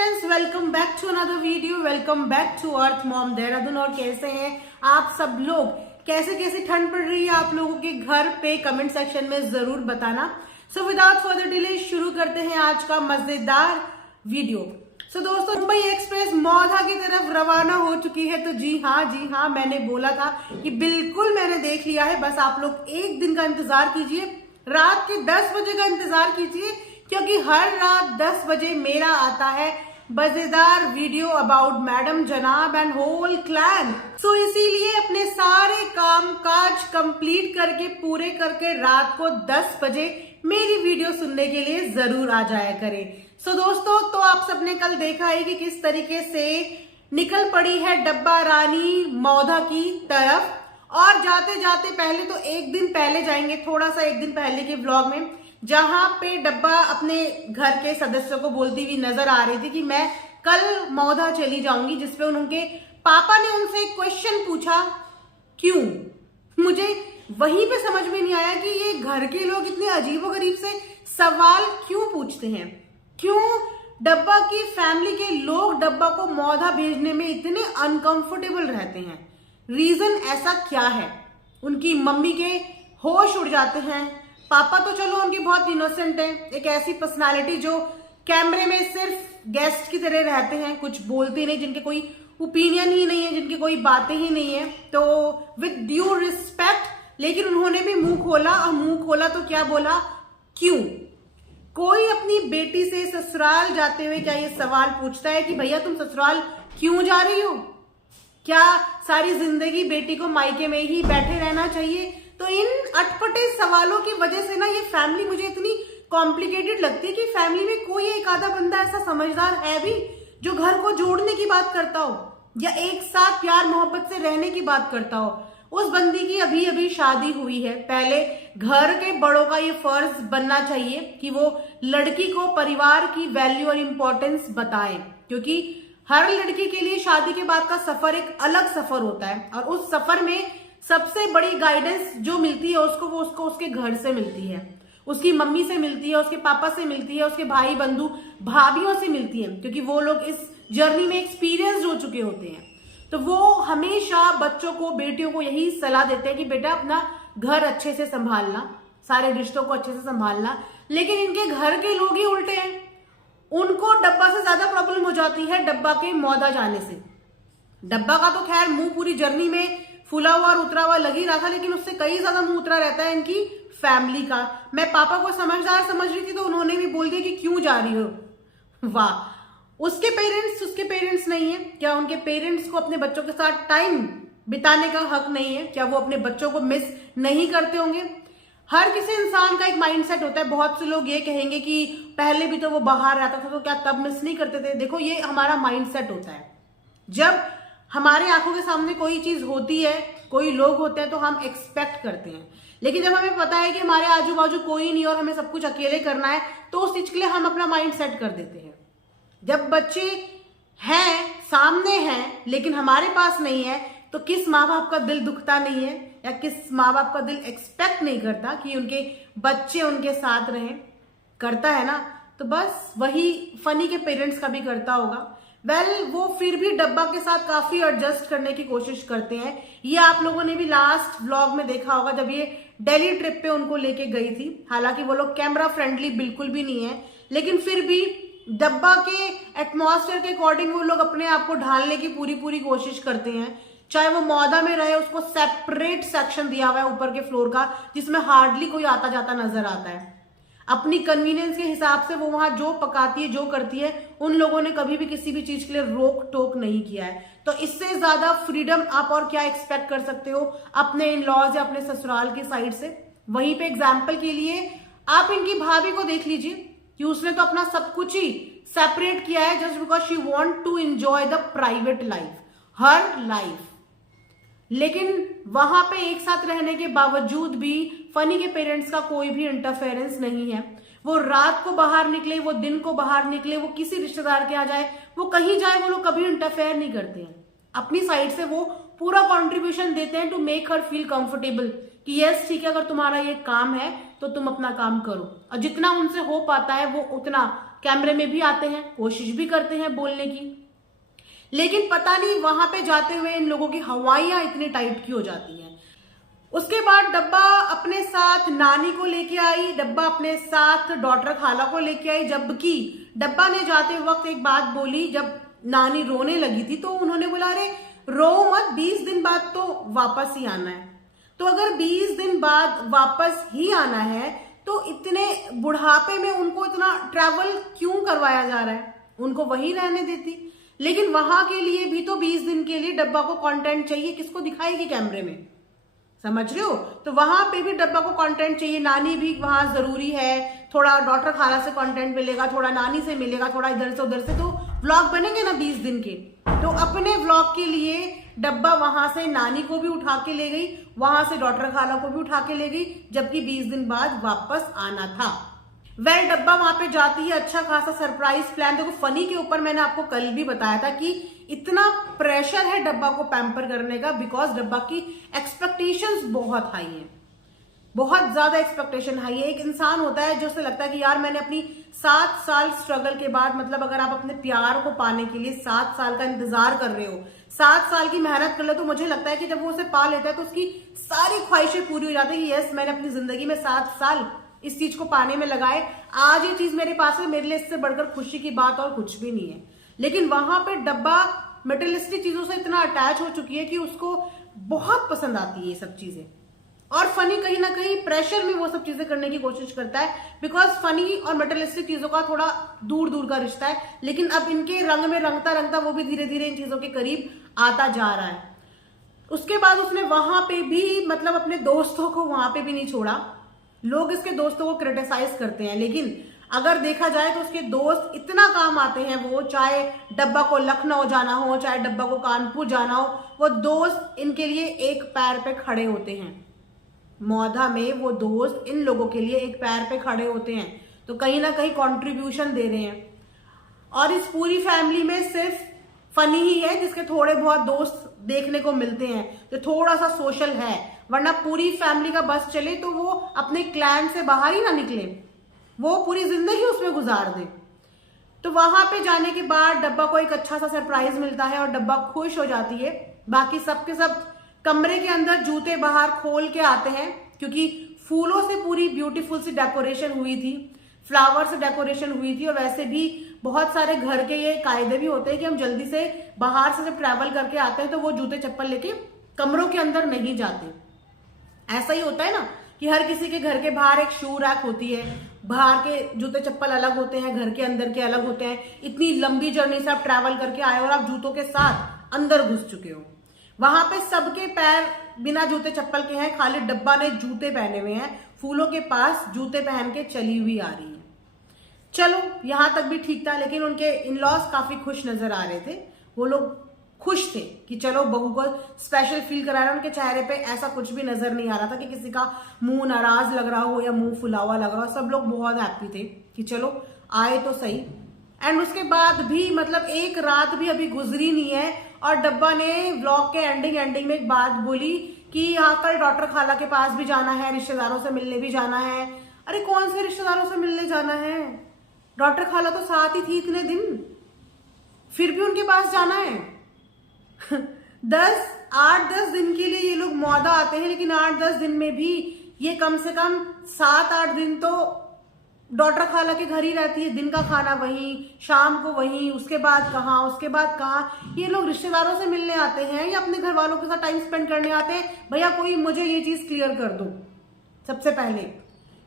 Friends, welcome back to another video. Welcome back to Earth Mom Dehradun. और कैसे हैं आप सब लोग? कैसे कैसे ठंड पड़ रही है आप लोगों के घर पे? कमेंट सेक्शन में जरूर बताना। सो विदाउट फर्दर डिले शुरू करते हैं आज का मजेदार वीडियो। सो दोस्तों, मुंबई एक्सप्रेस मौधा की तरफ रवाना हो चुकी है। तो जी हाँ, मैंने बोला था कि बिल्कुल मैंने देख लिया है। बस आप लोग एक दिन का इंतजार कीजिए, रात के 10 बजे का इंतजार कीजिए, क्योंकि हर रात 10 बजे मेरा आता है मजेदार वीडियो अबाउट मैडम जनाब एंड होल क्लैन। सो इसीलिए अपने सारे काम काज कंप्लीट करके पूरे करके रात को 10 बजे मेरी वीडियो सुनने के लिए जरूर आ जाया करें। सो दोस्तों, तो आप सबने कल देखा है कि किस तरीके से निकल पड़ी है डब्बा रानी मौधा की तरफ। और जाते जाते पहले तो एक दिन पहले जाएंगे, थोड़ा सा एक दिन पहले के व्लॉग में, जहां पे डब्बा अपने घर के सदस्यों को बोलती हुई नजर आ रही थी कि मैं कल मौधा चली जाऊंगी, जिसपे उनके पापा ने उनसे एक क्वेश्चन पूछा, क्यों? मुझे वहीं पे समझ में नहीं आया कि ये घर के लोग इतने अजीबोगरीब से सवाल क्यों पूछते हैं। क्यों डब्बा की फैमिली के लोग डब्बा को मौधा भेजने में इतने अनकंफर्टेबल रहते हैं? रीजन ऐसा क्या है? उनकी मम्मी के होश उड़ जाते हैं। पापा तो चलो उनके बहुत इनोसेंट है, एक ऐसी पर्सनालिटी जो कैमरे में सिर्फ गेस्ट की तरह रहते हैं, कुछ बोलते नहीं, जिनके कोई ओपिनियन ही नहीं है, जिनकी कोई बातें ही नहीं है। तो विद ड्यू रिस्पेक्ट, लेकिन उन्होंने भी मुंह खोला, और मुंह खोला तो क्या बोला, क्यों? कोई अपनी बेटी से ससुराल जाते हुए क्या ये सवाल पूछता है कि भैया तुम ससुराल क्यों जा रही हो? क्या सारी जिंदगी बेटी को मायके में ही बैठे रहना चाहिए? तो इन अटपटे सवालों की वजह से ना ये फैमिली मुझे इतनी कॉम्प्लिकेटेड लगती है कि फैमिली में कोई एक आधा बंदा ऐसा समझदार है भी जो घर को जोड़ने की बात करता हो, या एक साथ प्यार मोहब्बत से रहने की बात करता हो। उस बंदी की अभी अभी शादी हुई है। पहले घर के बड़ों का ये फर्ज बनना चाहिए कि वो लड़की को परिवार की वैल्यू और इंपॉर्टेंस बताएं, क्योंकि हर लड़की के लिए शादी के बाद का सफर एक अलग सफर होता है, और उस सफर में सबसे बड़ी गाइडेंस जो मिलती है उसको, वो उसको उसके घर से मिलती है, उसकी मम्मी से मिलती है, उसके पापा से मिलती है, उसके भाई बंधु भाभीियों से मिलती है, क्योंकि वो लोग इस जर्नी में एक्सपीरियंस हो चुके होते हैं। तो वो हमेशा बच्चों को, बेटियों को यही सलाह देते हैं कि बेटा अपना घर अच्छे से संभालना, सारे रिश्तों को अच्छे से संभालना। लेकिन इनके घर के लोग ही उल्टे हैं। उनको डब्बा से ज्यादा प्रॉब्लम हो जाती है डब्बा के मौधा जाने से। डब्बा का तो खैर मुंह पूरी जर्नी में फूला हुआ और उतरा हुआ लग ही रहा था, लेकिन उससे कई ज्यादा मुंह उतरा रहता है इनकी फैमिली का। मैं पापा को समझदार समझ रही थी, तो उन्होंने भी बोल दिया कि क्यों जा रही हो। वाह, उसके पेरेंट्स नहीं है क्या? उनके पेरेंट्स को अपने बच्चों के साथ टाइम बिताने का हक नहीं है क्या? वो अपने बच्चों को मिस नहीं करते होंगे? हर किसी इंसान का एक माइंडसेट होता है। बहुत से लोग ये कहेंगे कि पहले भी तो वो बाहर रहता था, तो क्या तब मिस नहीं करते थे? देखो, ये हमारा माइंडसेट होता है। जब हमारे आंखों के सामने कोई चीज होती है, कोई लोग होते हैं, तो हम एक्सपेक्ट करते हैं। लेकिन जब हमें पता है कि हमारे आजू बाजू कोई नहीं और हमें सब कुछ अकेले करना है, तो उस चीज के लिए हम अपना माइंड सेट कर देते हैं। जब बच्चे हैं, सामने हैं, लेकिन हमारे पास नहीं है, तो किस माँ बाप का दिल दुखता नहीं है, या किस माँ बाप का दिल एक्सपेक्ट नहीं करता कि उनके बच्चे उनके साथ रहें? करता है ना। तो बस वही फनी के पेरेंट्स का भी करता होगा। वो फिर भी डब्बा के साथ काफी एडजस्ट करने की कोशिश करते हैं। ये आप लोगों ने भी लास्ट व्लॉग में देखा होगा, जब ये दिल्ली ट्रिप पे उनको लेके गई थी। हालांकि वो लोग कैमरा फ्रेंडली बिल्कुल भी नहीं है, लेकिन फिर भी डब्बा के एटमॉस्फेयर के अकॉर्डिंग वो लोग अपने आप को ढालने की पूरी कोशिश करते हैं। चाहे वो मौधा में रहे, उसको सेपरेट सेक्शन दिया हुआ है ऊपर के फ्लोर का, जिसमें हार्डली कोई आता जाता नजर आता है। अपनी कन्वीनियंस के हिसाब से वो वहां जो पकाती है, जो करती है, उन लोगों ने कभी भी किसी भी चीज के लिए रोक टोक नहीं किया है। तो इससे ज्यादा फ्रीडम आप और क्या एक्सपेक्ट कर सकते हो अपने इन लॉज या अपने ससुराल की साइड से? वहीं पे एग्जाम्पल के लिए आप इनकी भाभी को देख लीजिए कि उसने तो अपना सब कुछ ही सेपरेट किया है, just because she want to enjoy the private life, her life. लेकिन वहां पे एक साथ रहने के बावजूद भी फनी के पेरेंट्स का कोई भी इंटरफेरेंस नहीं है। वो रात को बाहर निकले, वो दिन को बाहर निकले, वो किसी रिश्तेदार के यहाँ जाए, वो कहीं जाए, वो लोग कभी इंटरफेयर नहीं करते हैं। अपनी साइड से वो पूरा कंट्रीब्यूशन देते हैं to make her feel comfortable कि यस ठीक है, अगर तुम्हारा ये काम है तो तुम अपना काम करो, और जितना उनसे हो पाता है वो उतना कैमरे में भी आते हैं, कोशिश भी करते हैं बोलने की, लेकिन पता नहीं वहां पे जाते हुए इन लोगों की हवाइयां इतनी टाइट की हो जाती हैं। उसके बाद डब्बा अपने साथ नानी को लेके आई, डब्बा अपने साथ डॉटर खाला को लेके आई, जबकि डब्बा ने जाते वक्त एक बात बोली, जब नानी रोने लगी थी तो उन्होंने बोला अरे रो मत, 20 दिन बाद तो वापस ही आना है। तो अगर 20 दिन बाद वापस ही आना है तो इतने बुढ़ापे में उनको इतना ट्रैवल क्यों करवाया जा रहा है, उनको वहीं रहने देती। लेकिन वहां के लिए भी तो 20 दिन के लिए डब्बा को कंटेंट चाहिए, किसको दिखाएगी कैमरे में, समझ रहे हो। तो वहां पे भी डब्बा को कंटेंट चाहिए, नानी भी वहां जरूरी है, थोड़ा डॉटर खाला से कंटेंट मिलेगा, थोड़ा नानी से मिलेगा, थोड़ा इधर से उधर से, तो व्लॉग बनेंगे ना 20 दिन के। तो अपने व्लॉग के लिए डब्बा वहां से नानी को भी उठा के ले गई, वहां से डॉटर खाला को भी उठा के ले गई, जबकि 20 दिन बाद वापस आना था। डब्बा वहां पे जाती है, अच्छा खासा सरप्राइज प्लान। देखो फनी के ऊपर मैंने आपको कल भी बताया था कि इतना प्रेशर है डब्बा को पैम्पर करने का, बिकॉज डब्बा की एक्सपेक्टेशंस बहुत हाई है, बहुत ज्यादा एक्सपेक्टेशन हाई है। एक इंसान होता है जो उसे लगता है कि यार मैंने अपनी 7 साल स्ट्रगल के बाद, मतलब अगर आप अपने प्यार को पाने के लिए 7 साल का इंतजार कर रहे हो, 7 साल की मेहनत कर ले, तो मुझे लगता है कि जब वो उसे पा लेता है तो उसकी सारी ख्वाहिशें पूरी हो जाती है कि यस मैंने अपनी जिंदगी में 7 साल इस चीज को पाने में लगाए, आज ये चीज मेरे पास है, मेरे लिए इससे बढ़कर खुशी की बात और कुछ भी नहीं है। लेकिन वहां पे डब्बा मेटेरियलिस्टिक चीजों से इतना अटैच हो चुकी है कि उसको बहुत पसंद आती है ये सब चीजें। और फनी कहीं ना कहीं प्रेशर में वो सब चीजें करने की कोशिश करता है, बिकॉज फनी और मेटेरियलिस्टिक चीजों का थोड़ा दूर दूर का रिश्ता है, लेकिन अब इनके रंग में रंगता रंगता वो भी धीरे धीरे इन चीजों के करीब आता जा रहा है। उसके बाद उसने वहां पे भी मतलब अपने दोस्तों को वहां पे भी नहीं छोड़ा। लोग इसके दोस्तों को क्रिटिसाइज करते हैं, लेकिन अगर देखा जाए तो उसके दोस्त इतना काम आते हैं, वो चाहे डब्बा को लखनऊ जाना हो, चाहे डब्बा को कानपुर जाना हो, वो दोस्त इनके लिए एक पैर पे खड़े होते हैं। मौधा में वो दोस्त इन लोगों के लिए एक पैर पे खड़े होते हैं, तो कहीं ना कहीं कंट्रीब्यूशन दे रहे हैं। और इस पूरी फैमिली में सिर्फ फनी ही है जिसके थोड़े बहुत दोस्त देखने को मिलते हैं, जो थोड़ा सा सोशल है, वरना पूरी फैमिली का बस चले तो वो अपने क्लैन से बाहर ही ना निकले, वो पूरी जिंदगी उसमें गुजार दे। तो वहां पे जाने के बाद डब्बा को एक अच्छा सा सरप्राइज मिलता है और डब्बा खुश हो जाती है। बाकी सबके सब कमरे के अंदर जूते बाहर खोल के आते हैं, क्योंकि फूलों से पूरी ब्यूटीफुल सी डेकोरेशन हुई थी, फ्लावर से डेकोरेशन हुई थी। और वैसे भी बहुत सारे घर के ये कायदे भी होते हैं कि हम जल्दी से बाहर से जब ट्रैवल करके आते हैं तो वो जूते चप्पल लेके कमरों के अंदर नहीं जाते। ऐसा ही होता है ना कि हर किसी के घर के बाहर एक शू रैक होती है, बाहर के जूते चप्पल अलग होते हैं, घर के अंदर के अलग होते हैं। इतनी लंबी जर्नी से आप ट्रैवल करके आए और आप जूतों के साथ अंदर घुस चुके हो। वहां पे सबके पैर बिना जूते चप्पल के हैं, खाली डब्बा ने जूते पहने हुए हैं, फूलों के पास जूते पहन के चली हुई आ रही है। चलो यहां तक भी ठीक था, लेकिन उनके इन-लॉज काफी खुश नजर आ रहे थे। वो लोग खुश थे कि चलो बहू को स्पेशल फील करा रहा है। उनके चेहरे पे ऐसा कुछ भी नजर नहीं आ रहा था कि किसी का मुंह नाराज लग रहा हो या मुंह फुला हुआ लग रहा हो। सब लोग बहुत हैप्पी थे कि चलो आए तो सही। एंड उसके बाद भी मतलब एक रात भी अभी गुजरी नहीं है और डब्बा ने व्लॉग के एंडिंग में एक बात बोली कि यहाँ कल डॉक्टर खाला के पास भी जाना है, रिश्तेदारों से मिलने भी जाना है। अरे कौन से रिश्तेदारों से मिलने जाना है? डॉक्टर खाला तो साथ ही थी इतने दिन, फिर भी उनके पास जाना है। 8-10 दिन के लिए ये लोग मौदा आते हैं, लेकिन 8-10 दिन में भी ये कम से कम 7-8 दिन तो डॉक्टर खाला के घर ही रहती है। दिन का खाना वहीं, शाम को वहीं, उसके बाद कहाँ, उसके बाद कहाँ। ये लोग रिश्तेदारों से मिलने आते हैं या अपने घर वालों के साथ टाइम स्पेंड करने आते हैं? भैया कोई मुझे ये चीज क्लियर कर दो सबसे पहले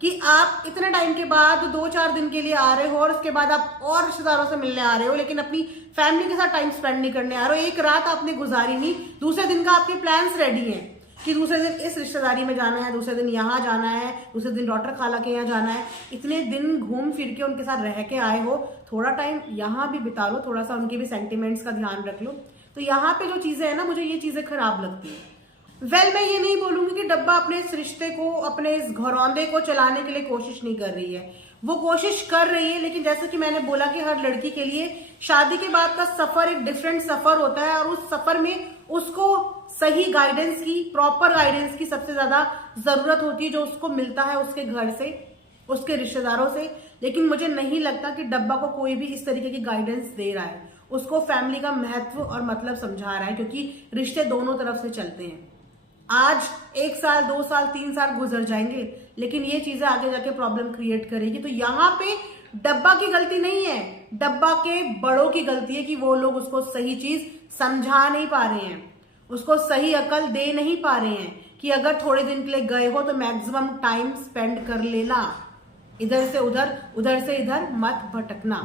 कि आप इतने टाइम के बाद 2-4 दिन के लिए आ रहे हो और उसके बाद आप और रिश्तेदारों से मिलने आ रहे हो, लेकिन अपनी फैमिली के साथ टाइम स्पेंड नहीं करने आ रहे हो। एक रात आपने गुजारी नहीं, दूसरे दिन का आपके प्लान्स रेडी हैं कि दूसरे दिन इस रिश्तेदारी में जाना है, दूसरे दिन यहाँ जाना है, दूसरे दिन डॉक्टर खाला के यहाँ जाना है। इतने दिन घूम फिर के उनके साथ रह के आए हो, थोड़ा टाइम यहाँ भी बिता लो, थोड़ा सा उनके भी सेंटिमेंट्स का ध्यान रख लो। तो यहाँ पे जो चीजें है ना, मुझे ये चीजें खराब लगती है। मैं ये नहीं बोलूंगी कि डब्बा अपने इस रिश्ते को, अपने इस घरौंदे को चलाने के लिए कोशिश नहीं कर रही है, वो कोशिश कर रही है। लेकिन जैसे कि मैंने बोला कि हर लड़की के लिए शादी के बाद का सफर एक डिफरेंट सफर होता है और उस सफर में उसको सही गाइडेंस की, प्रॉपर गाइडेंस की सबसे ज्यादा जरूरत होती है, जो उसको मिलता है उसके घर से, उसके रिश्तेदारों से। लेकिन मुझे नहीं लगता कि डब्बा को कोई भी इस तरीके की गाइडेंस दे रहा है, उसको फैमिली का महत्व और मतलब समझा रहा है, क्योंकि रिश्ते दोनों तरफ से चलते हैं। आज 1 साल 2 साल 3 साल गुजर जाएंगे, लेकिन ये चीजें आगे जाके प्रॉब्लम क्रिएट करेगी। तो यहाँ पे डब्बा की गलती नहीं है, डब्बा के बड़ों की गलती है कि वो लोग उसको सही चीज समझा नहीं पा रहे हैं, उसको सही अकल दे नहीं पा रहे हैं कि अगर थोड़े दिन के लिए गए हो तो मैक्सिमम टाइम स्पेंड कर लेना, इधर से उधर उधर से इधर मत भटकना।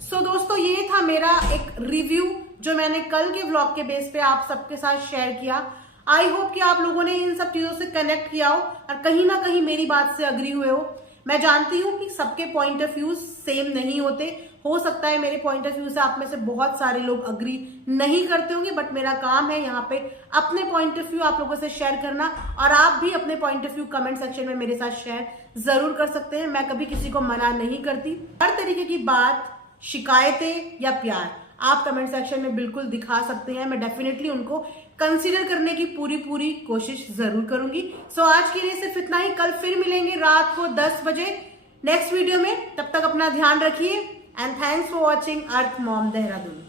सो दोस्तों, ये था मेरा एक रिव्यू जो मैंने कल के व्लॉग के बेस पे आप सबके साथ शेयर किया। आई होप कि आप लोगों ने इन सब चीजों से कनेक्ट किया हो और कहीं ना कहीं मेरी बात से अग्री हुए हो। मैं जानती हूं कि सबके पॉइंट ऑफ व्यू सेम नहीं होते, हो सकता है मेरे पॉइंट ऑफ व्यू से आप में से बहुत सारे लोग अग्री नहीं करते होंगे, बट मेरा काम है यहाँ पे अपने पॉइंट ऑफ व्यू आप लोगों से शेयर करना, और आप भी अपने point of view comment section में मेरे साथ शेयर जरूर कर सकते हैं। मैं कभी किसी को मना नहीं करती। हर तरीके की बात, शिकायतें या प्यार आप कमेंट सेक्शन में बिल्कुल दिखा सकते हैं, मैं डेफिनेटली उनको कंसीडर करने की पूरी कोशिश जरूर करूंगी। सो आज के लिए सिर्फ इतना ही, कल फिर मिलेंगे रात को 10 बजे नेक्स्ट वीडियो में। तब तक अपना ध्यान रखिए and thanks for watching earth Mom Dehradun.